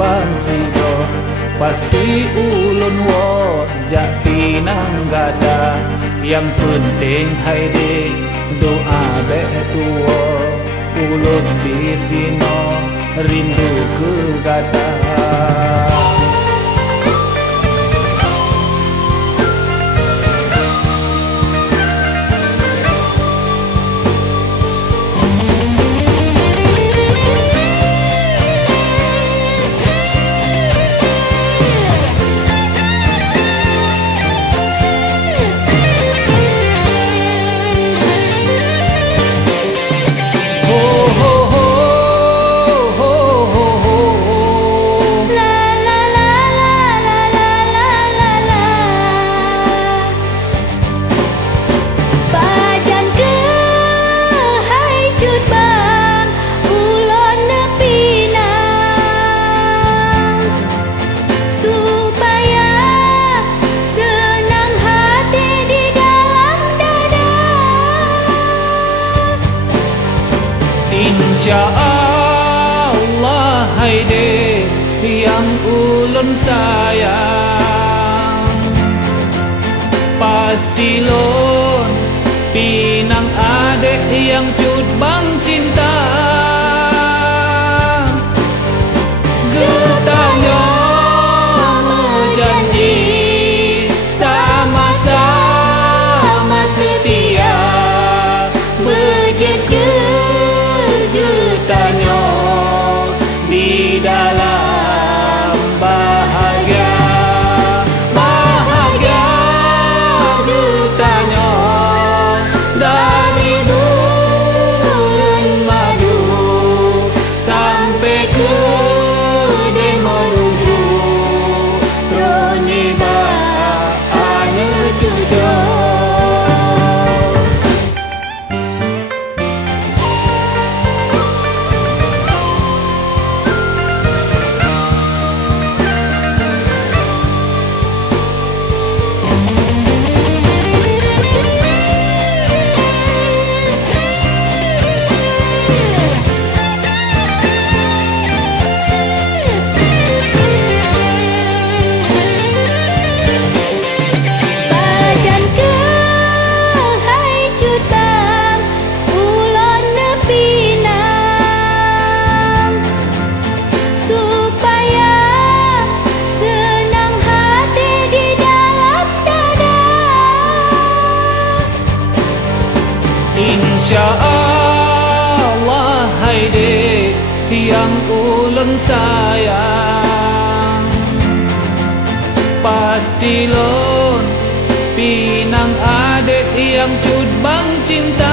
bang sido pasti ulun wo jak pinang gada. Yang penting hai de doa be tuo ulun di sino rindu ke gada. Insya Allah hai de yang ulun sayang, pasti lon pinang adek yang cut bang cinta. Getahnya menjanji sama-sama setia berjaga getahnya di dalam bahagia. Bahagia getahnya dari bulan madu sampai ke de menuju Roniba ane cujo. Insya Allah hai de yang ulun sayang, pasti lon pinang adek yang cut bang cinta.